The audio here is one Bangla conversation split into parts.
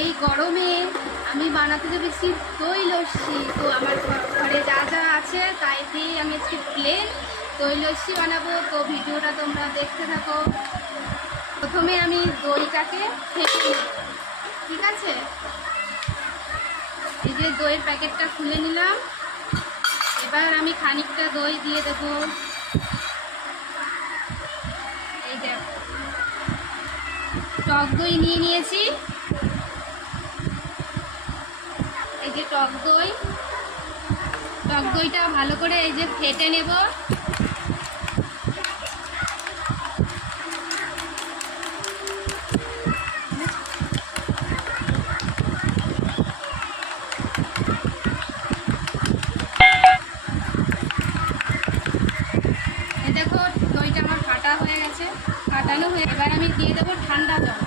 এই গরমে আমি বানাতে চলেছি দই লস্যি তো আমার ঘরে যা যা আছে তাই দিয়েই আমি আজকে প্লেন দই লস্যি বানাবো। তো ভিডিওটা তোমরা দেখতে থাকো। প্রথমে আমি দইটাকে ফেটে নেব ঠিক আছে? এই যে দইয়ের প্যাকেটটা খুলে নিলাম। এবার আমি খানিকটা দই দিয়ে দেবো। এই দেখো। টক দই নিয়ে নিয়েছি এই যে টক দই টক দইটা ভালো করে এই যে ফেটে নেব। দেখো, দইটা আমার ফাটা হয়ে গেছে। ফাটানো হয়ে এবার আমি দিয়ে দেবো ঠান্ডা জল।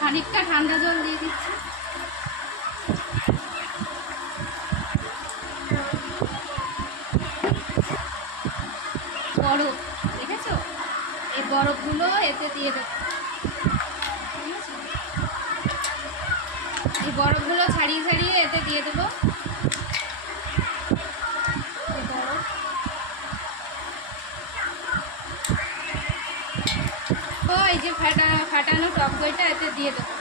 খানিকটা ঠান্ডা জল দিয়ে দিচ্ছি বরফ দেখেছ এই বরফগুলো এতে দিয়ে দেবো। এই বরফগুলো ছাড়িয়ে ছাড়িয়ে এতে দিয়ে দেবো। এই যে ফাটা ফাটানো টক দইটা এতে দিয়ে দেবো।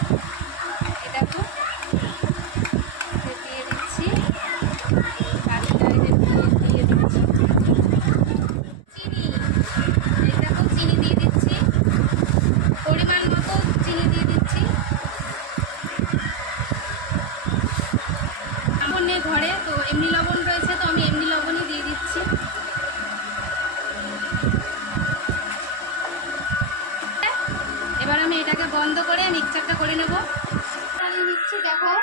নেই ঘরে, তো এমনি লবণ রয়েছে, তো আমি এমনি লবণই দিয়ে দিচ্ছি। এবার আমি এটাকে বন্ধ করে মিক্সারটা করে নেব। দেখো।